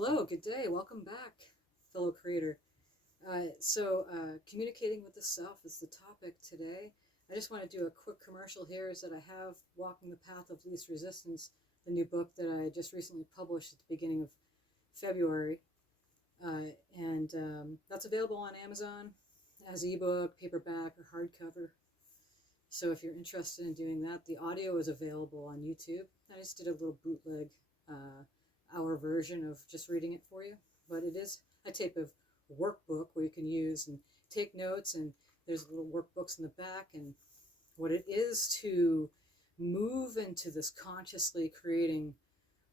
Hello, good day. Welcome back, fellow creator. Communicating with the self is the topic today. I just want to do a quick commercial here is that I have Walking the Path of Least Resistance, the new book that I just recently published at the beginning of February. That's available on Amazon as ebook, paperback, or hardcover. So if you're interested in doing that, the audio is available on YouTube. I just did a little bootleg hour version of just reading it for you. But it is a type of workbook where you can use and take notes, and there's little workbooks in the back, and what it is to move into this consciously creating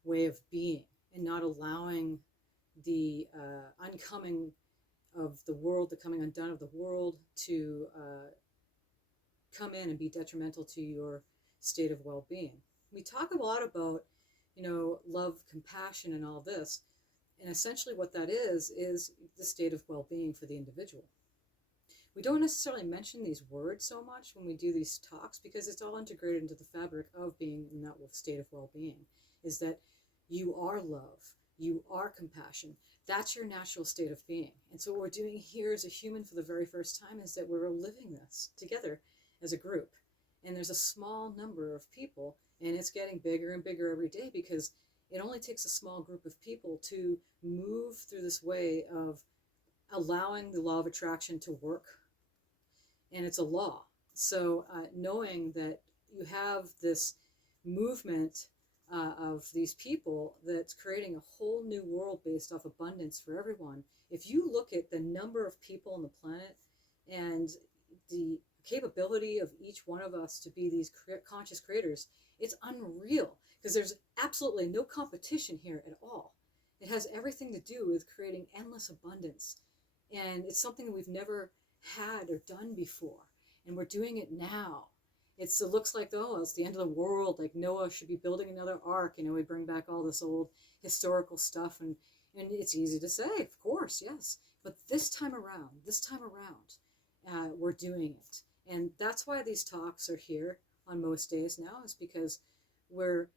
way of being and not allowing the uncoming of the world, the coming undone of the world to come in and be detrimental to your state of well-being. We talk a lot about, love, compassion, and all this. And essentially what that is the state of well-being for the individual. We don't necessarily mention these words so much when we do these talks because it's all integrated into the fabric of being in that state of well-being, is that you are love, you are compassion. That's your natural state of being. And so what we're doing here as a human for the very first time is that we're living this together as a group. And there's a small number of people, and it's getting bigger and bigger every day because it only takes a small group of people to move through this way of allowing the law of attraction to work. And it's a law. So knowing that you have this movement of these people that's creating a whole new world based off abundance for everyone. If you look at the number of people on the planet and the capability of each one of us to be these conscious creators, it's unreal because there's absolutely no competition here at all. It has everything to do with creating endless abundance, and it's something we've never had or done before, and we're doing it now. It looks like, oh, it's the end of the world, like Noah should be building another ark. We bring back all this old historical stuff, and it's easy to say, of course, yes, but this time around, we're doing it. And that's why these talks are here on most days now, is because we're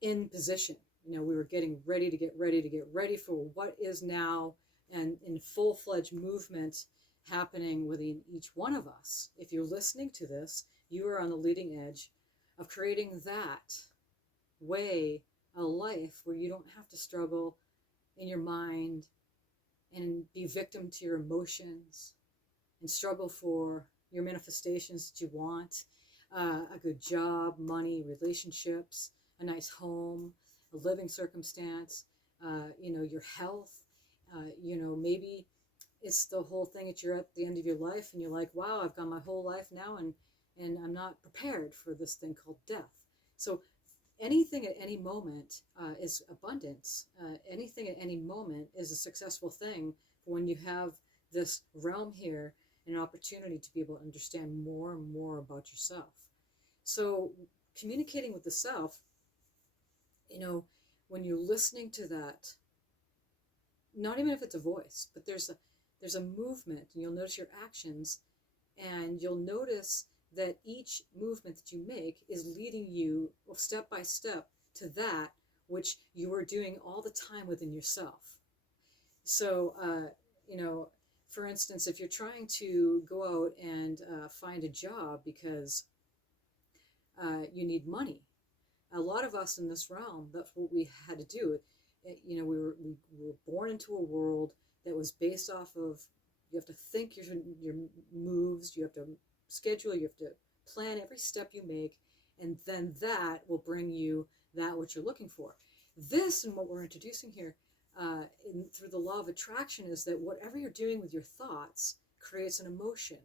in position. We were getting ready to get ready for what is now and in full-fledged movement happening within each one of us. If you're listening to this, you are on the leading edge of creating that way, a life where you don't have to struggle in your mind and be victim to your emotions and struggle for your manifestations that you want, a good job, money, relationships, a nice home, a living circumstance, your health, maybe it's the whole thing that you're at the end of your life and you're like, wow, I've gone my whole life now and I'm not prepared for this thing called death. So anything at any moment is abundance. Anything at any moment is a successful thing when you have this realm here, an opportunity to be able to understand more and more about yourself. So communicating with the self, when you're listening to that, not even if it's a voice, but there's a movement, and you'll notice your actions, and you'll notice that each movement that you make is leading you step by step to that which you are doing all the time within yourself. So, for instance, if you're trying to go out and find a job because you need money, a lot of us in this realm, that's what we had to do. We were born into a world that was based off of, you have to think your moves, you have to schedule, you have to plan every step you make, and then that will bring you that what you're looking for. This, and what we're introducing here through the law of attraction, is that whatever you're doing with your thoughts creates an emotion,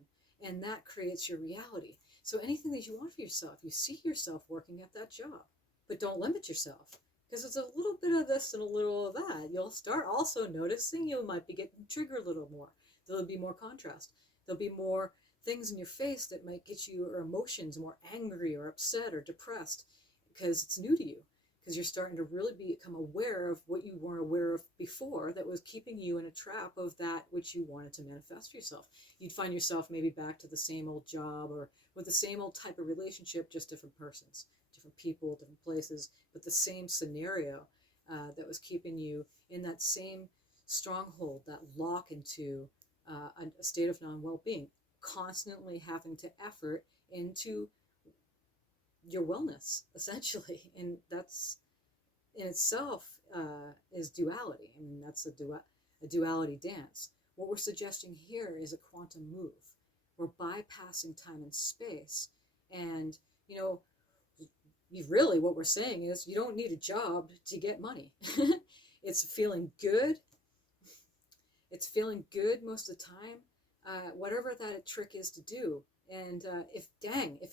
and that creates your reality. So anything that you want for yourself, you see yourself working at that job, but don't limit yourself, because it's a little bit of this and a little of that. You'll start also noticing you might be getting triggered a little more. There'll be more contrast. There'll be more things in your face that might get you, or emotions, more angry or upset or depressed, because it's new to you, because you're starting to really become aware of what you weren't aware of before that was keeping you in a trap of that which you wanted to manifest for yourself. You'd find yourself maybe back to the same old job or with the same old type of relationship, just different persons, different people, different places, but the same scenario. that was keeping you in that same stronghold, that lock into a state of non-well-being, constantly having to effort into your wellness, essentially. And that's in itself is duality. I mean, that's a duality dance. What we're suggesting here is a quantum move. We're bypassing time and space. And, you know, really what we're saying is you don't need a job to get money. It's feeling good. It's feeling good most of the time, whatever that trick is to do. And if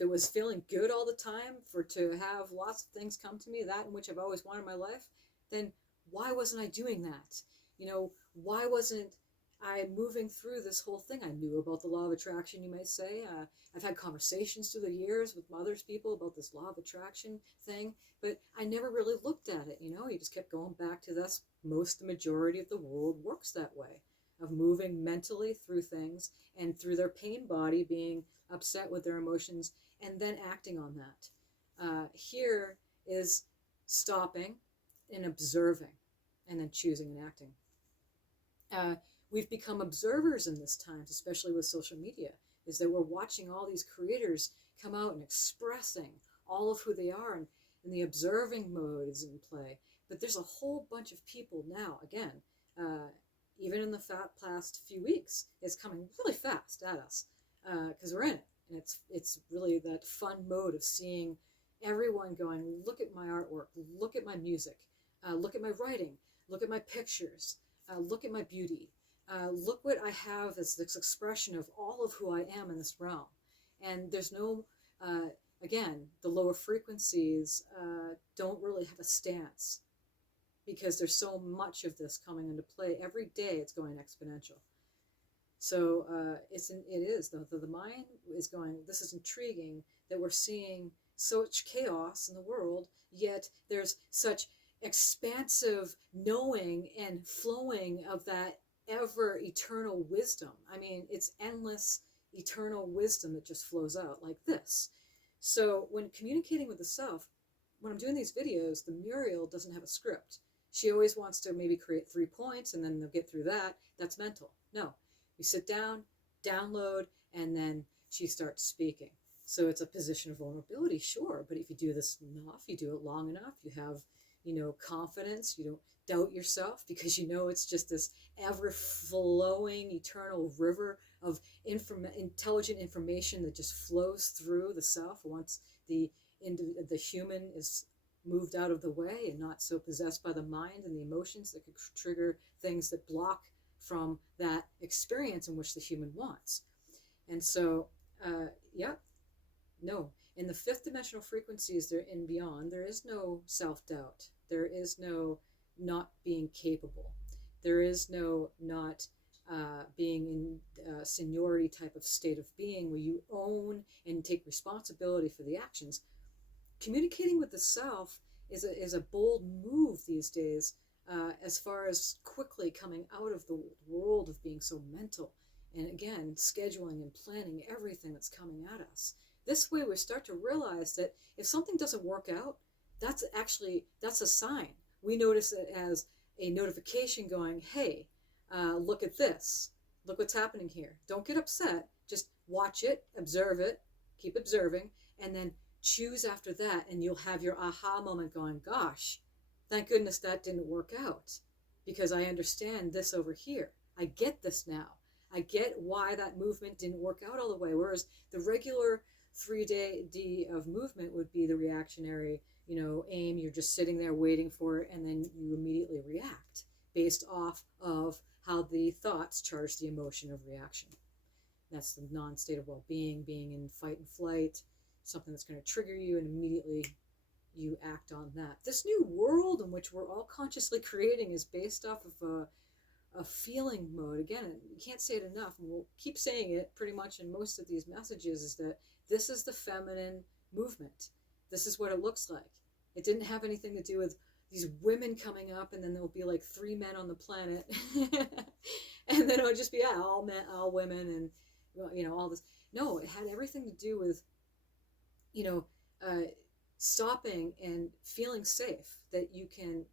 it was feeling good all the time to have lots of things come to me, that in which I've always wanted in my life, then why wasn't I doing that? You know, why wasn't I moving through this whole thing? I knew about the law of attraction, you might say. I've had conversations through the years with others people about this law of attraction thing, but I never really looked at it. You know, you just kept going back to this. The majority of the world works that way, of moving mentally through things and through their pain body being upset with their emotions and then acting on that. Here is stopping and observing and then choosing and acting. We've become observers in this time, especially with social media, is that we're watching all these creators come out and expressing all of who they are, and the observing mode is in play. But there's a whole bunch of people now, again, even in the past few weeks, it's coming really fast at us because we're in it. And it's really that fun mode of seeing everyone going, look at my artwork, look at my music, look at my writing, look at my pictures, look at my beauty. Look what I have as this expression of all of who I am in this realm. And there's no, again, the lower frequencies don't really have a stance because there's so much of this coming into play. Every day it's going exponential. So the mind is going, this is intriguing that we're seeing such chaos in the world, yet there's such expansive knowing and flowing of that ever eternal wisdom. I mean, it's endless eternal wisdom that just flows out like this. So when communicating with the self, when I'm doing these videos, the Muriel doesn't have a script. She always wants to maybe create 3 points and then they'll get through that. That's mental. No, you sit down, download, and then she starts speaking. So it's a position of vulnerability, sure, but if you do this enough, you do it long enough, you have, confidence, you don't doubt yourself because it's just this ever-flowing eternal river of intelligent information that just flows through the self once the human is moved out of the way and not so possessed by the mind and the emotions that could trigger things that block from that experience in which the human wants. And so, no. In the fifth dimensional frequencies there and beyond, there is no self-doubt. There is no not being capable. There is no not being in a seniority type of state of being where you own and take responsibility for the actions. Communicating with the self is a bold move these days as far as quickly coming out of the world of being so mental and, again, scheduling and planning everything that's coming at us. This way we start to realize that if something doesn't work out, that's a sign. We notice it as a notification going, hey, look at this. Look what's happening here. Don't get upset. Just watch it, observe it, keep observing, and then choose after that, and you'll have your aha moment going, gosh, thank goodness that didn't work out because I understand this over here. I get this now. I get why that movement didn't work out all the way. Whereas the regular 3D of movement would be the reactionary, aim. You're just sitting there waiting for it, and then you immediately react based off of how the thoughts charge the emotion of reaction. That's the non-state of well-being, being in fight and flight, something that's going to trigger you, and immediately you act on that. This new world in which we're all consciously creating is based off of a feeling mode. Again, you can't say it enough, and we'll keep saying it pretty much in most of these messages, is that this is the feminine movement. This is what it looks like. It didn't have anything to do with these women coming up and then there'll be like 3 men on the planet and then it'll just be all men, all women, and all this. No, it had everything to do with stopping and feeling safe, that you can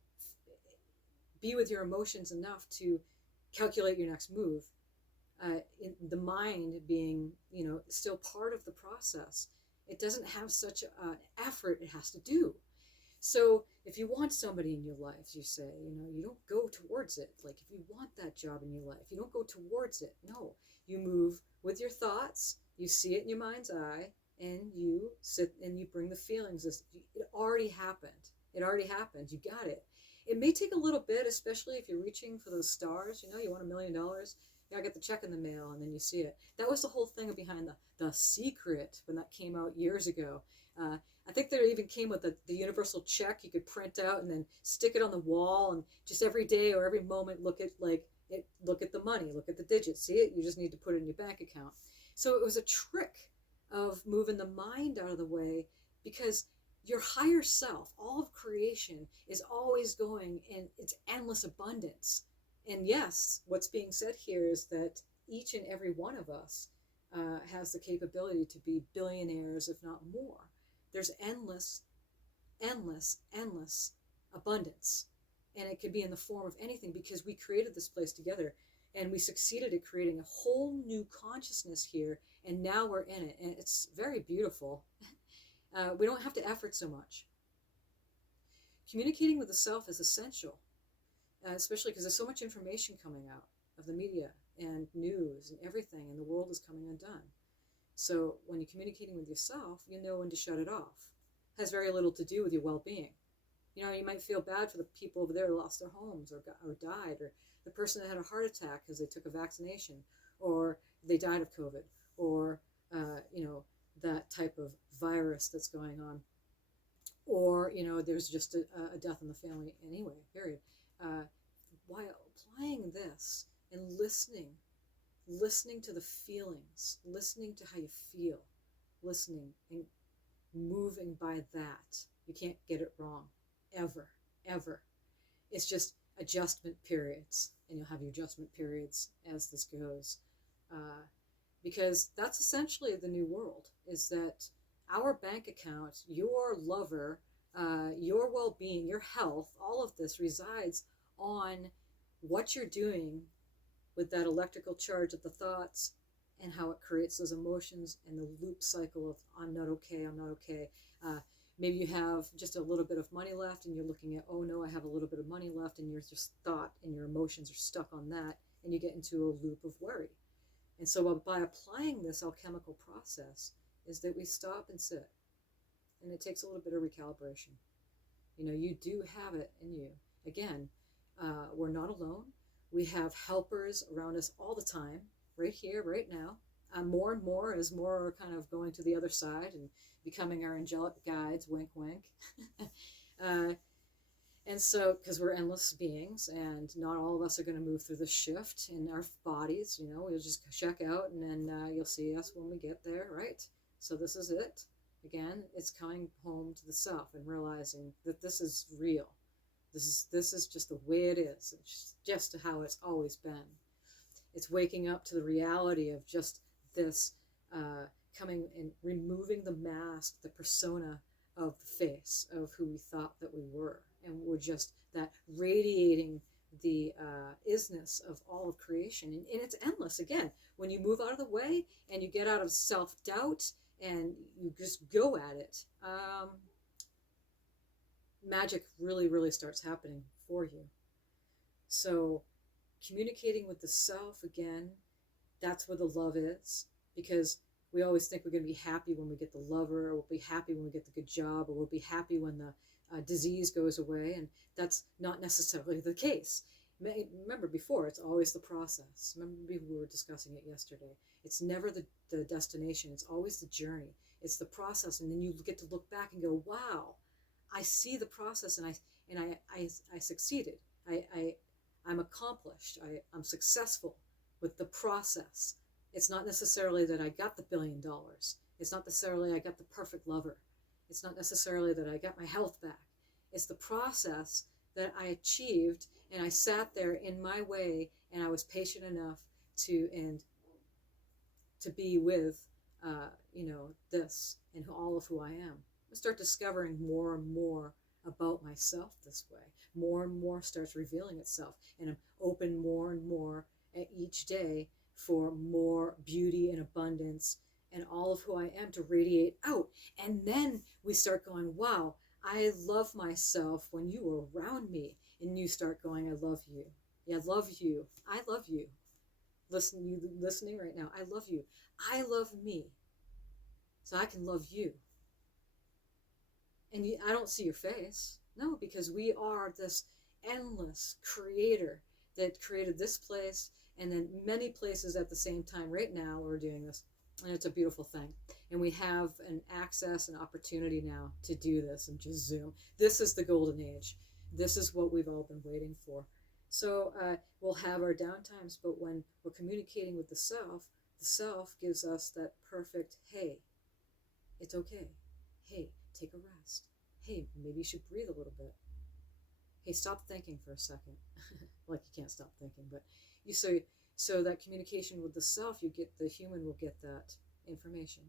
be with your emotions enough to calculate your next move. In the mind being, still part of the process. It doesn't have such an effort it has to do. So if you want somebody in your life, you say, you don't go towards it. Like if you want that job in your life, you don't go towards it. No, you move with your thoughts, you see it in your mind's eye, and you sit and you bring the feelings. It already happened. It already happened. You got it. It may take a little bit, especially if you're reaching for those stars. You want $1 million. You gotta get the check in the mail, and then you see it. That was the whole thing behind the Secret when that came out years ago. I think there even came with the universal check you could print out and then stick it on the wall, and just every day or every moment look at the money, look at the digits. See it? You just need to put it in your bank account. So it was a trick of moving the mind out of the way, because your higher self, all of creation, is always going in its endless abundance. And yes, what's being said here is that each and every one of us has the capability to be billionaires, if not more. There's endless, endless, endless abundance. And it could be in the form of anything, because we created this place together, and we succeeded at creating a whole new consciousness here, and now we're in it. And it's very beautiful. We don't have to effort so much. Communicating with the self is essential, especially because there's so much information coming out of the media and news and everything, and the world is coming undone. So when you're communicating with yourself, you know when to shut it off. It has very little to do with your well-being. You might feel bad for the people over there who lost their homes or died, or the person that had a heart attack because they took a vaccination, or they died of COVID, or that type of virus that's going on, or there's just a death in the family anyway, period. While applying this and listening to the feelings, listening to how you feel, listening and moving by that, you can't get it wrong, ever, ever. It's just adjustment periods, and you'll have your adjustment periods as this goes. Because that's essentially the new world, is that our bank account, your lover, your well-being, your health, all of this resides on what you're doing with that electrical charge of the thoughts, and how it creates those emotions and the loop cycle of I'm not okay, I'm not okay. Maybe you have just a little bit of money left, and you're looking at, oh no, I have a little bit of money left, and your just thought and your emotions are stuck on that, and you get into a loop of worry. And so by applying this alchemical process is that we stop and sit. And it takes a little bit of recalibration. You do have it in you. Again, we're not alone. We have helpers around us all the time, right here, right now. More and more, as more are kind of going to the other side and becoming our angelic guides, wink, wink. And so, because we're endless beings, and not all of us are going to move through the shift in our bodies, we'll just check out, and then you'll see us when we get there, right? So this is it. Again, it's coming home to the self and realizing that this is real. This is just the way it is. It's just how it's always been. It's waking up to the reality of just this coming and removing the mask, the persona of the face of who we thought that we were. And we're just that radiating the isness of all of creation. And it's endless. Again, when you move out of the way and you get out of self-doubt and you just go at it, magic really, really starts happening for you. So communicating with the self, again, that's where the love is, because we always think we're going to be happy when we get the lover, or we'll be happy when we get the good job, or we'll be happy when the disease goes away, and that's not necessarily the case. Remember before, it's always the process. Remember we were discussing it yesterday. It's never the destination. It's always the journey. It's the process, and then you get to look back and go, wow, I see the process, and I succeeded. I'm accomplished. I'm successful with the process. It's not necessarily that I got the $1 billion. It's not necessarily I got the perfect lover. It's not necessarily that I got my health back. It's the process that I achieved, and I sat there in my way, and I was patient enough to be with, this and all of who I am. I start discovering more and more about myself this way. More and more starts revealing itself, and I'm open more and more at each day for more beauty and abundance and all of who I am to radiate out. And then we start going, wow, I love myself when you are around me. And you start going, I love you. Yeah, I love you. I love you. Listen, you listening right now, I love you. I love me. So I can love you. And I don't see your face. No, because we are this endless creator that created this place and then many places at the same time. Right now, we're doing this, and it's a beautiful thing. And we have an access and opportunity now to do this and just Zoom. This is the golden age. This is what we've all been waiting for. So we'll have our downtimes, but when we're communicating with the self gives us that perfect, hey, it's okay. Hey, take a rest. Hey, maybe you should breathe a little bit. Hey, stop thinking for a second. Like you can't stop thinking, but you so that communication with the self, the human will get that information.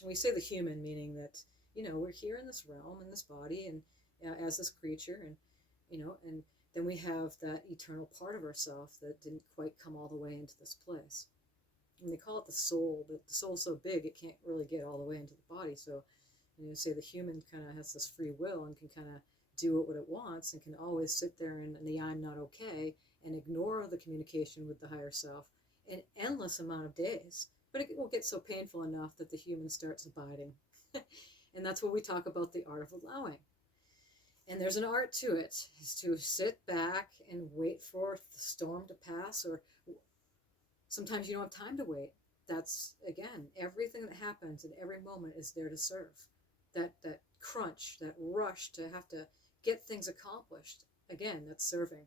And we say the human, meaning that, we're here in this realm, in this body, and as this creature, and and then we have that eternal part of ourself that didn't quite come all the way into this place. And they call it the soul, but the soul's so big it can't really get all the way into the body. So, say the human kind of has this free will and can kind of do what it wants and can always sit there in the I'm not okay and ignore the communication with the higher self an endless amount of days. But it will get so painful enough that the human starts abiding. And that's what we talk about, the art of allowing. And there's an art to it, is to sit back and wait for the storm to pass, or sometimes you don't have time to wait. That's, again, everything that happens in every moment is there to serve. That crunch, that rush to have to get things accomplished, again, that's serving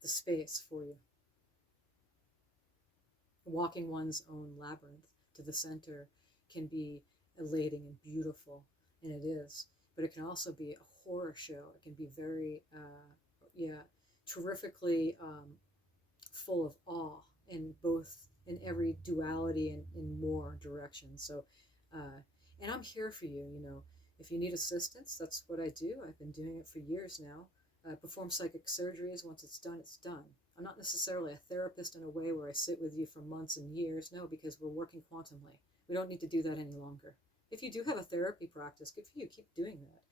the space for you. Walking one's own labyrinth to the center can be elating and beautiful, and it is. But it can also be a horror show. It can be very, terrifically full of awe in every duality and in more directions. So, and I'm here for you, If you need assistance, that's what I do. I've been doing it for years now. I perform psychic surgeries. Once it's done, it's done. I'm not necessarily a therapist in a way where I sit with you for months and years. No, because we're working quantumly. We don't need to do that any longer. If you do have a therapy practice, good for you. Keep doing that.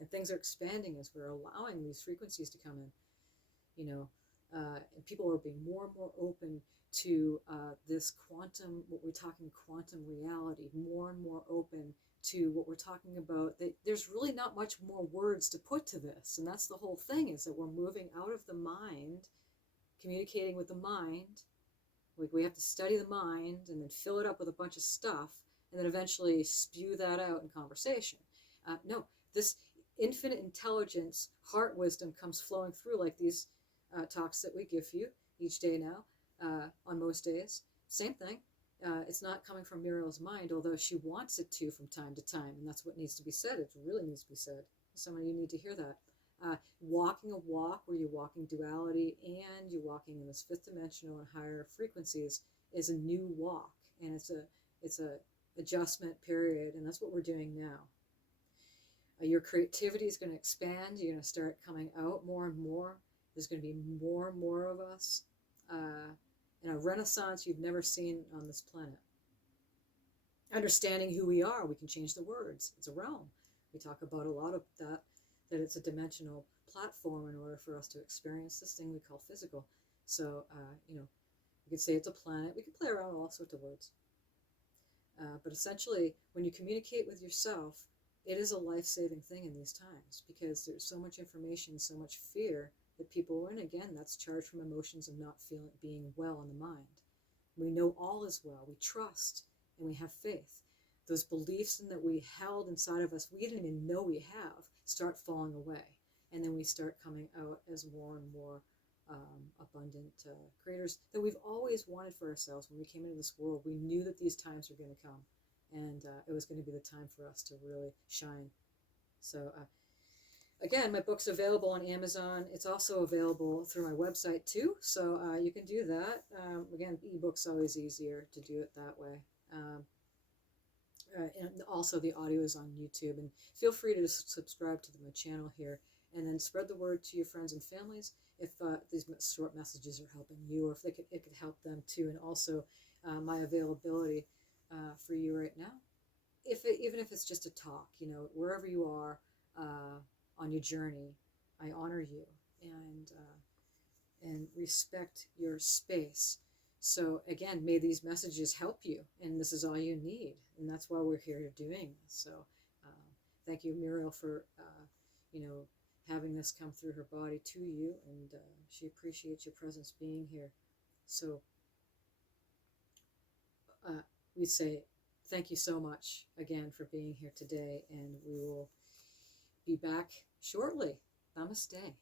And things are expanding as we're allowing these frequencies to come in. And people are being more and more open to this quantum, what we're talking quantum reality, more and more open to what we're talking about. There's really not much more words to put to this. And that's the whole thing, is that we're moving out of the mind, communicating with the mind. Like, we have to study the mind and then fill it up with a bunch of stuff and then eventually spew that out in conversation. No, this infinite intelligence, heart wisdom comes flowing through like these talks that we give you each day now, on most days. Same thing. It's not coming from Muriel's mind, although she wants it to from time to time, and that's what needs to be said. It really needs to be said. Some of you need to hear that. Walking a walk where you're walking duality and you're walking in this fifth dimensional and higher frequencies is a new walk, and it's a adjustment period, and that's what we're doing now. Your creativity is going to expand. You're going to start coming out more and more. There's going to be more and more of us. In a renaissance you've never seen on this planet. Understanding who we are, we can change the words. It's a realm. We talk about a lot of that it's a dimensional platform in order for us to experience this thing we call physical. So, we could say it's a planet. We can play around with all sorts of words. But essentially, when you communicate with yourself, it is a life-saving thing in these times, because there's so much information, so much fear that people are in. Again, that's charged from emotions of not being well in the mind. We know all is well. We trust and we have faith. Those beliefs that we held inside of us, we didn't even know we have, start falling away. And then we start coming out as more and more abundant creators that we've always wanted for ourselves. When we came into this world, we knew that these times were going to come. And it was going to be the time for us to really shine. So, again, my book's available on Amazon. It's also available through my website too, so you can do that. Again, ebook's always easier to do it that way. And also the audio is on YouTube. And feel free to subscribe to my channel here. and then spread the word to your friends and families if these short messages are helping you, or if it could help them too. And also my availability for you right now, even if it's just a talk, wherever you are on your journey, I honor you and respect your space. So again, may these messages help you, and this is all you need, and that's why we're here doing this. So thank you, Muriel, for having this come through her body to you, and she appreciates your presence being here. So we say thank you so much again for being here today, and we will be back shortly. Namaste.